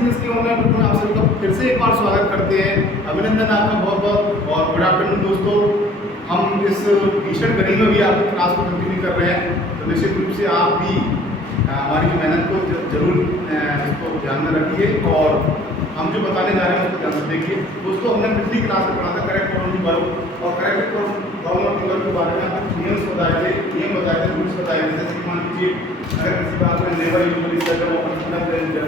Business के online group में आप सभी का फिर से एक बार स्वागत करते हैं। अभिनंदन आपका बहुत बहुत और गुड आफ्टरनून दोस्तों। हम इस भीषण गर्मी में भी आपकी क्लास को कंटिन्यू कर रहे हैं, तो निश्चित रूप से आप भी हमारी मेहनत को जरूर इसको ध्यान में रखिए और हम जो बताने जा रहे हैं उसको ध्यान से देखिए। दोस्तों, हमने पिछली क्लास में पढ़ा था करेक्ट प्रोनाउन वर्ब और करेक्ट प्रोनाउन वर्ब के बारे में आपको नियम बताए थे, रूल्स बताए थे। जैसे मान लीजिए अगर किसी बात में never usually seldom often generally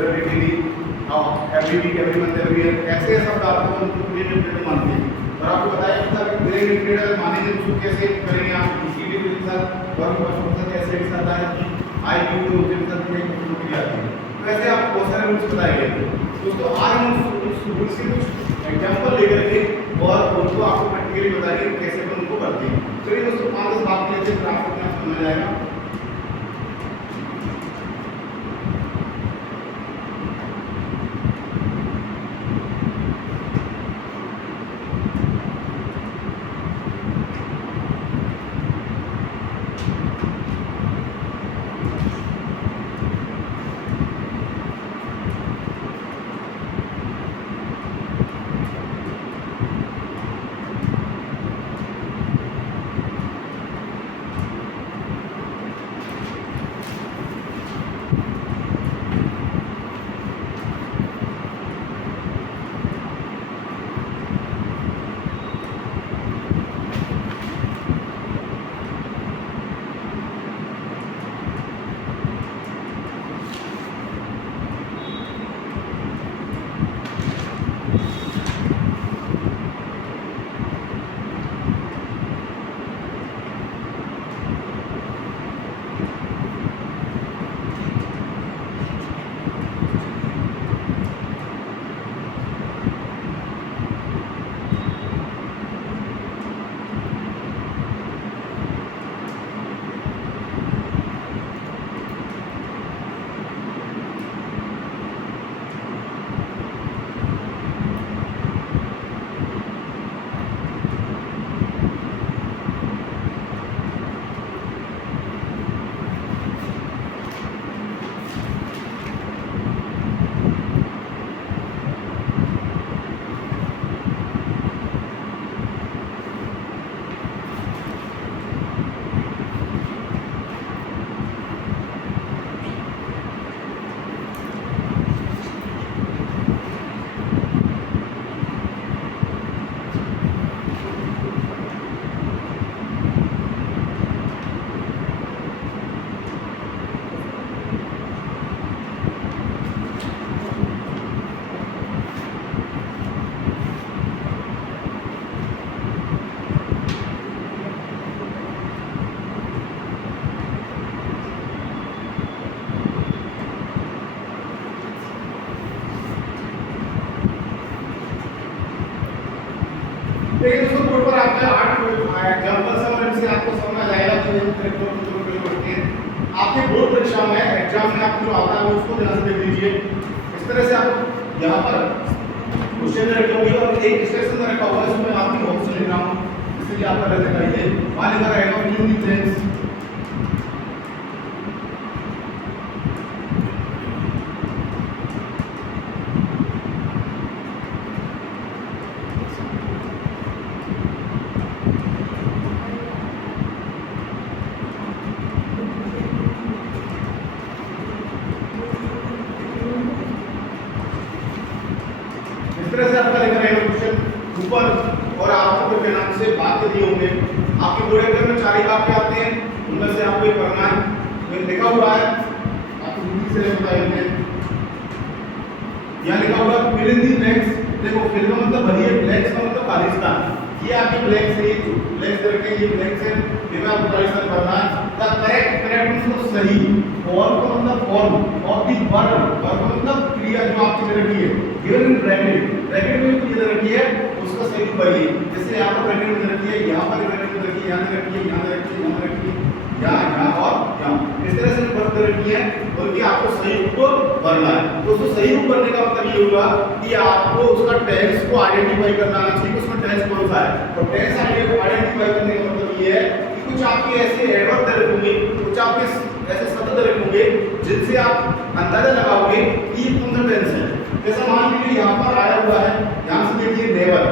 every week every month every year ऐसे शब्द आपको उनको क्रिएटिव पीरियड मानते हैं। और आपको बताया था कि क्रिएटिव पीरियड अगर मानेंगे तो कैसे करेंगे आप इसी के साथ वर्ब का शब्द कैसे एक साथ आया कि आई यू टू के साथ एक क्रिया आती है। तो ऐसे आपको बहुत सारे रूल्स बताए गए थे। दोस्तों, आज हम उस रूल्स के कुछ एग्जांपल लेकर के और उनको आपको प्रैक्टिकली बताएंगे कैसे हम उनको करते हैं। चलिए दोस्तों, 5-10 बात लेते हैं, आपको क्या समझ आएगा। देखिए दोस्तों, बोर्ड पर आपके 8 एग्जांपल्स हैं और इनसे आपको समझ आएगा कि ये करेक्ट प्रोनाउन कैसे करते हैं। आपके बोर्ड परीक्षा में एग्जाम में आपको जो आता है उसको ध्यान से देख लीजिए। इस तरह से आप यहाँ पर क्वेश्चन रखे होंगे और एक डिस्कशन रखा हुआ है, इसमें आपकी ऑप्शन लिख रहा हूँ, इसलिए आप कर लेते हैं। वहाँ लिखा रहेगा न्यू न्यू फ्रेंड्स। तरह से आपका लिखा रहेगा क्वेश्चन ऊपर और आपको के नाम से वाक्य दिए होंगे। आपके बोर्ड एग्जाम में 4 ही वाक्य आते हैं, उनमें से आपको एक पढ़ना है। तो लिखा हुआ है, आपको हिंदी से बताएंगे। यहाँ लिखा हुआ फिल इन द ब्लैंक्स। देखो, फिल का मतलब भरिए, ब्लैंक्स का मतलब खालिस्तान। ये आपके ब्लैंक्स है, ब्लैंक्स करके ये ब्लैंक्स है, इनमें आपको खालिस्तान भरना है। द करेक्ट मतलब सही, फॉर्म का मतलब form of the verb, verb मतलब क्रिया जो आपकी दे रखी है गिवन इन ब्रैकेट, ब्रैकेट में जो दे रखी है उसका सही रूप भरिए। जैसे यहाँ पर ब्रैकेट में दे रखी है, यहाँ पर ब्रैकेट में दे रखी है, यहाँ दे रखी है, यहाँ दे रखी है, यहाँ दे रखी है, यहाँ और यहाँ। इस तरह से वर्ब दे रखी है, उनकी आपको सही रूप भरना है। दोस्तों, सही रूप भरने का मतलब ये हुआ कि आपको उसका टेंस को आइडेंटिफाई करना आना चाहिए, उसमें टेंस कौन सा है। तो टेंस आइडेंटिफाई करने का मतलब ये है कि कुछ आपके ऐसे एडवर्ब दे रखे होंगे, कुछ आपके ऐसे शब्द रखोगे जिनसे आप अंदाजा लगाओगे कि ये कौन सा टेंस है। जैसे मान लीजिए यहाँ पर आया हुआ है, यहाँ से देखिए नेवर,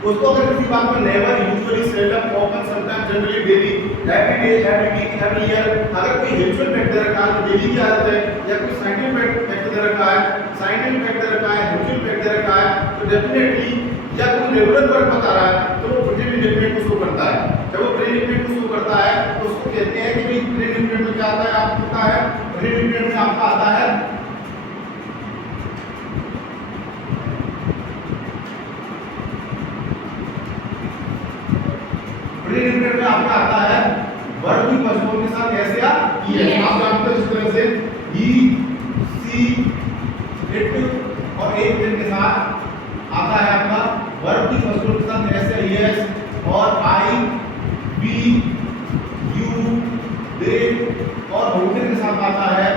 उसको अगर किसी बात में never, usually, seldom, often, sometimes, generally, daily, every day, every week, every year, अगर कोई हेल्पफुल फैक्ट दे रखा है, डेली की आदत है, या कोई साइंटिफिक फैक्ट दे रखा है, साइंटिफिक फैक्ट दे रखा है, हेल्पफुल फैक्ट दे रखा है, तो डेफिनेटली या कोई रेगुलर वर्ब बता रहा है तो वो प्रेजेंट इंडेफिनिट को शो करता है। जब वो प्रेजेंट इंडेफिनिट को शो करता है तो उसको कहते हैं कि भाई प्रेजेंट इंडेफिनिट में क्या आता है, आपको पता है, प्रेजेंट इंडेफिनिट में आपका आता है प्रेजेंट इंडेफिनिट में आपका आता है वर्ब की फर्स्ट फॉर्म के साथ एस या ईएस। आप जानते हो इस तरह से ही, सी, इट और एक दिन के साथ आता है आपका वर्ब की फर्स्ट फॉर्म के साथ एस या ईएस, और आई, वी, यू, दे और वुडन के साथ आता है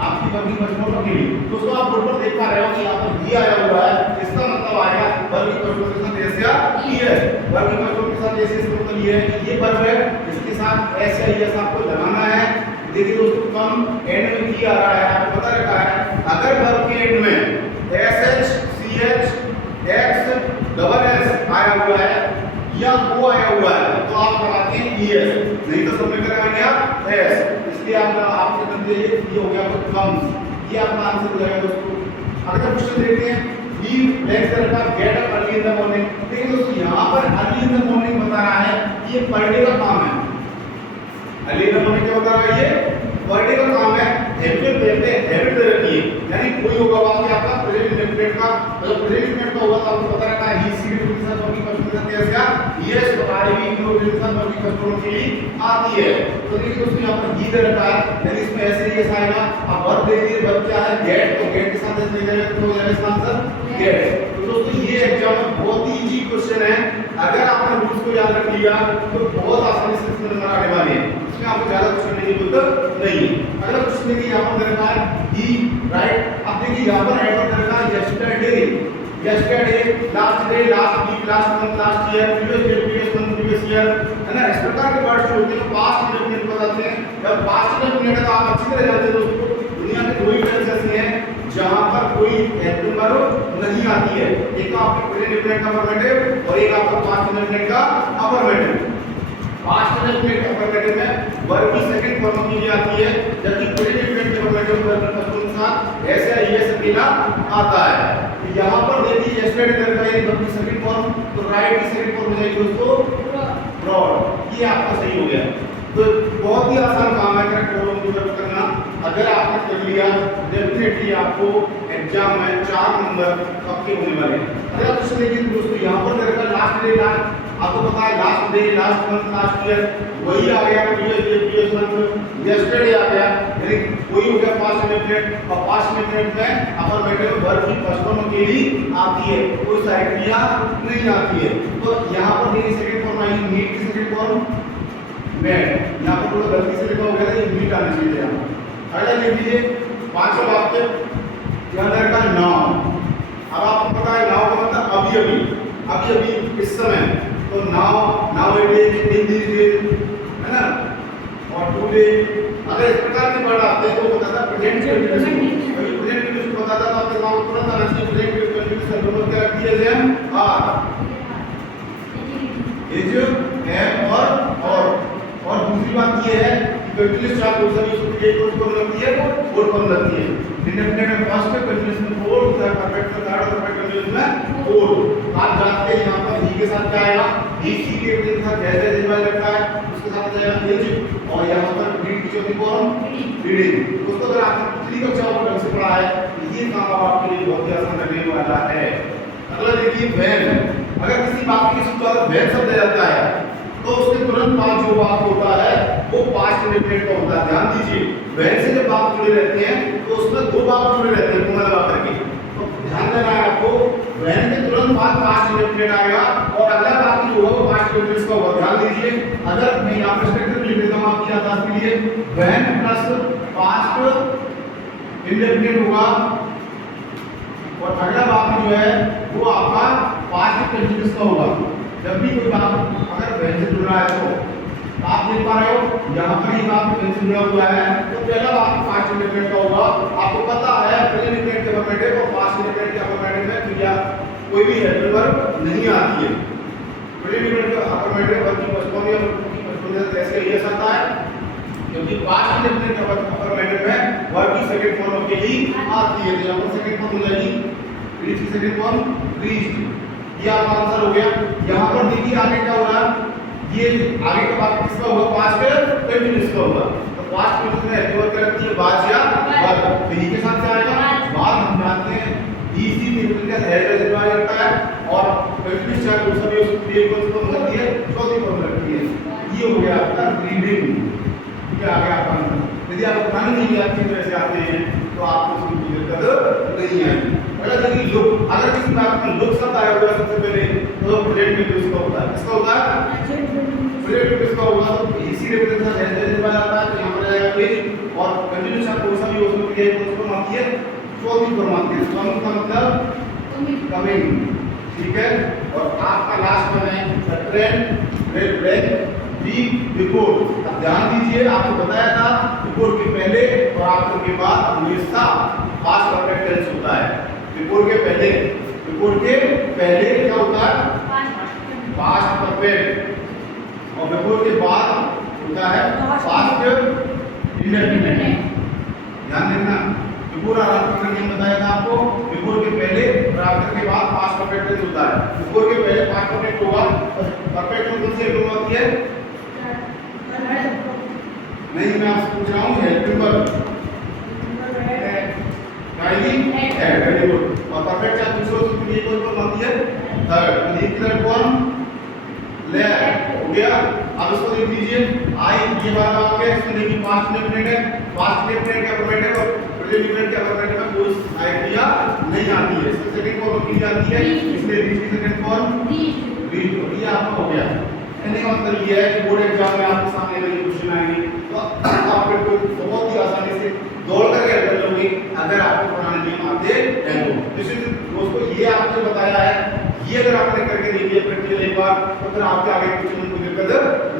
आपकी वर्ब की फर्स्ट फॉर्म अकेली। दोस्तों आप बोर्ड पर देख पा रहे हो कि यहाँ पर भी आया हुआ है, इसका मतलब आएगा वर्ब की फर्स्ट फॉर्म के साथ एस या ईएस। वर्ब की फर्स्ट फॉर्म के साथ एस या मतलब ये है कि ये वर्ब है, इसके साथ एस या ईएस आपको लगाना है। देखिए दोस्तों कम एंड में की आ रहा है, आपको पता रखा है अगर वर्ब के एंड में SH, CH, X, double S आया हुआ है या ओ आया हुआ है तो आप लगाते हैं ईएस, नहीं तो सब में लगाएंगे आप एस। इसलिए आपके नंबर ये हो गया आपका कम्स, ये आपका आंसर हो जाएगा दोस्तों। अगला क्वेश्चन देखते हैं, ही लेट्स रखा get up early in the morning. देखिए दोस्तों यहाँ पर अर्ली इन द मॉर्निंग बता रहा है कि ये पर डे का काम है। अर्ली इन द मॉर्निंग क्या बता रहा है, ये पर डे का काम है। हैबिट देखते हैं, हैबिट दे रखी है, यानी कोई होगा वाक्य आपका प्रेजेंट इंडेफिनिट का, मतलब प्रेजेंट इंडेफिनिट का होगा तो आपको पता रहता है ही, सी के साथ वर्ब की फर्स्ट फॉर्म के साथ एस या ईएस और आई, वी के साथ वर्ब की फर्स्ट फॉर्म के लिए आती है। तो देखिए दोस्तों यहाँ पर ही दे रखा है, यानी इसमें ऐसे ही ऐसा आएगा। अब वर्ब देखिए, वर्ब क्या है, गेट, तो गेट के साथ ऐसे जाएगा तो हो जाएगा इसका आंसर गेट। तो दोस्तों ये एग्जाम में बहुत ही इजी क्वेश्चन है, अगर आपने रूल्स को याद रख लिया तो बहुत आसानी से इसमें नंबर आने वाले हैं, इसमें आपको ज्यादा क्वेश्चन नहीं जरूरत नहीं है। अगला क्वेश्चन देखिए यहाँ पर रखा है ही, राइट। अब देखिए यहाँ पर एड रखा है yesterday, yesterday, last day, last week, last month, last year, previous day, previous month, previous year, है ना। इस प्रकार के वर्ड्स जो होते हैं पास्ट इंडेफिनिट बताते हैं। जब पास्ट इंडेफिनिट है तो आप अच्छी तरह जानते हो दोस्तों, दुनिया में दो ही टेंस ऐसे हैं जहां पर कोई एक्टिव वर्ब नहीं आती है, एक आपका प्रेजेंट इंडेफिनिट का अफर्मेटिव और एक आपका पास्ट इंडेफिनिट का अफर्मेटिव। पास्ट इंडेफिनिट अफर्मेटिव में वर्ब की सेकंड फॉर्म के लिए आती है, जबकि प्रेजेंट इंडेफिनिट अफर्मेटिव वर्ब की फर्स्ट फॉर्म के साथ एस या ईएस अकेला आता है। तो यहां पर देखिए यस्टरडे दे रखा है वर्ब की सेकंड फॉर्म, तो राइट की सेकंड फॉर्म हो जाएगी दोस्तों ब्रॉड। ये आपका सही हो गया। तो बहुत ही आसान काम है करेक्ट वर्ब करना, अगर आपने कर लिया डेफिनेटली आपको एग्जाम में 4 नंबर पक्के होने वाले हैं। अगला क्वेश्चन देखिए दोस्तों, यहाँ पर देखा लास्ट डे, लास्ट आपको पता है last day, last month, last year, वही आ गया previous day, previous month, yesterday आ गया, यानी वही हो गया पास्ट इंडेफिनिट। और पास्ट इंडेफिनिट में अफर्मेटिव वर्ब की फर्स्ट फॉर्म अकेली आती है, कोई साइड क्रिया नहीं आती है। तो यहाँ पर देखिए सेकंड फॉर्म आई, मीट की सेकंड फॉर्म मेट, यहाँ पर थोड़ा गलती से लिखा हो गया था, ये मीट आना चाहिए यहाँ। अगला देख लीजिए पांचवा वाक्य, यहाँ का नाउ। अब आपको पता है नाउ का मतलब अभी अभी, अभी अभी, इस समय। तो now, now it is, in this days, है ना, और टुडे। अगर इस प्रकार के वर्ड आते हैं तो बता था प्रेजेंट कंटीन्यूअस, अभी प्रेजेंट कंटीन्यूअस बताता था आपके नाउ तुरंत आना चाहिए। प्रेजेंट कंटीन्यूअस का मतलब क्या रखती है, एम आर, इज, एम और दूसरी बात ये है कि कंटीन्यूअस चार कोड सभी उसकी एक कोड फॉर्म लगती है, कोड फॉर्म लगती है। इंडेफिनिट में फर्स्ट है, कंटीन्यूअस में कोड, परफेक्ट में थर्ड और परफेक्ट कंटीन्यूअस में कोड। आप जानते हैं यहाँ पर ही के साथ क्या आएगा, ही सी के साथ जैसे डिवाइड रखा है उसके साथ आ जाएगा इज, और यहाँ पर रीड की चौथी फॉर्म रीडिंग। दोस्तों अगर आपने पिछली कक्षा को ढंग से पढ़ा है तो ये काम अब आपके लिए बहुत ही आसान लगने वाला है। अगला देखिए व्हेन, अगर किसी बात की सूचना व्हेन शब्द जाता है तो उसके तुरंत बाद जो बात होता है वो पास्ट इंडेफिनिट का होता है। ध्यान दीजिए व्हेन से जब बात जुड़े रहते हैं तो उसमें दो बात जुड़े रहते हैं कोमा लगा करके, तो ध्यान देना है आपको, व्हेन के तुरंत बाद पास्ट इंडेफिनिट आएगा और अगला बात जो होगा वो पास्ट इंडेफिनिट का होगा। ध्यान दीजिए, अगर मैं यहाँ पर स्ट्रक्चर लिख देता हूँ आपकी याददाश्त के लिए, व्हेन प्लस पास्ट इंडेफिनिट होगा और अगला बात जो है वो आपका पास्ट कंटीन्यूअस का होगा। जब भी कोई बात अगर व्हेन से जुड़ रहा है तो आप देख पा रहे हो यहाँ पर ही आपका पेंसिल जुड़ा हुआ है, तो पहला आपका फास्ट इंडिपेंडेंट का होगा। आपको पता है प्रेजेंट इंडिपेंडेंट के अफर्मेटिव और पास्ट इंडिपेंडेंट के अफर्मेटिव में क्रिया कोई भी हेल्पिंग वर्ब नहीं आती है। प्रेजेंट इंडिपेंडेंट का अफर्मेटिव वर्ब की पोस्टपोनियस ऐसे ही आता है, क्योंकि पास्ट इंडिपेंडेंट का अफर्मेटिव में वर्ब की सेकंड फॉर्म अकेली आती है। तो यहाँ पर सेकंड फॉर्म हो जाएगी रीच की सेकंड फॉर्म रीच्ड। ये आपका आंसर हो गया। यहाँ पर देखिए आगे क्या हो रहा है, ये आगे का वाक्य किसका होगा, पास्ट कंटीन्यूअस का होगा। तो पास्ट कंटीन्यूअस में हेल्पिंग वर्ब लगती है बाज या वर्ब, तो ये के साथ क्या आएगा, बाद हम जानते हैं इसी में का हेड जुड़ा रहता है और कंटीन्यूअस चाहे दूसरा भी उसको क्रिएट को उसको लगती है, चौथी फॉर्म लगती है। ये हो गया आपका रीडिंग। ये आ गया आपका। यदि आप पुरानी नहीं याद की वजह से आते हैं तो आपको उसकी दिक्कत नहीं आएगी। अगर देखिए लुक, अगर किसी बात में लुक शब्द आया हुआ सबसे पहले तो प्रेजेंट में किसका होता है, किसका होता है, प्रेजेंट में किसका होगा, तो इसी रिप्रेजेंटेशन हेल्थ में जाता है। तो यहाँ पर आएगा इज और कंटीन्यूअस शब्द कोई सा भी हो सकता है, उसको आती है चौथी फॉर्म आती है। कम का मतलब कमिंग, ठीक है। और आपका लास्ट में है trend red black be before. अब ध्यान दीजिए, आपको बताया था बिफोर के पहले और आफ्टर के बाद हमेशा पास्ट परफेक्ट टेंस होता है। बिफोर के पहले, बिफोर के पहले क्या होता है, पास्ट परफेक्ट, और बिफोर के बाद होता है पास्ट इंडेफिनिट। ध्यान देना, बिफोर और आफ्टर का नियम बताया था आपको। बिफोर के पहले और आफ्टर के बाद पास्ट परफेक्ट टेंस होता है। बिफोर के पहले पास्ट परफेक्ट होगा, परफेक्ट टेंस से एक होती है नहीं, मैं आपसे पूछ रहा हूँ हेल्पिंग वर्ब है, वेरी गुड। और परफेक्ट चाहे दूसरे उसके लिए कोई फॉर्म आती है third, leave third form left हो गया। अब इसको देख लीजिए, आई ये वाला वाक्य है, इसमें देखिए पास्ट इंडेफिनिट है, पास्ट इंडेफिनिट के अफर्मेटिव और प्रेजेंट इंडेफिनिट के अफर्मेटिव में कोई क्रिया नहीं आती है। इसमें सेकंड फॉर्म की आती है, इसलिए रीच की सेकंड फॉर्म रीच। ये आपका हो गया। कहने का मतलब ये है कि बोर्ड एग्जाम में आपके सामने ये क्वेश्चन आएंगे तो आप बिल्कुल बहुत ही आसानी से दौड़ कर कर लोगे अगर आपको पुराने नियम आते हैं तो। दोस्तों ये आपने बताया है, ये अगर आपने करके देख लिया प्रैक्टिकल एक बार तो फिर आपके आगे क्वेश्चन में कोई दिक्कत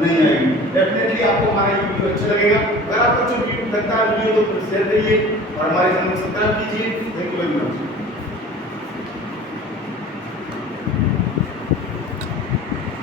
नहीं आएगी। डेफिनेटली आपको हमारा ये वीडियो अच्छा लगेगा। अगर आपको जो वीडियो लगता है वीडियो तो शेयर करिए और हमारे चैनल को सब्सक्राइब कीजिए। Thank you very much.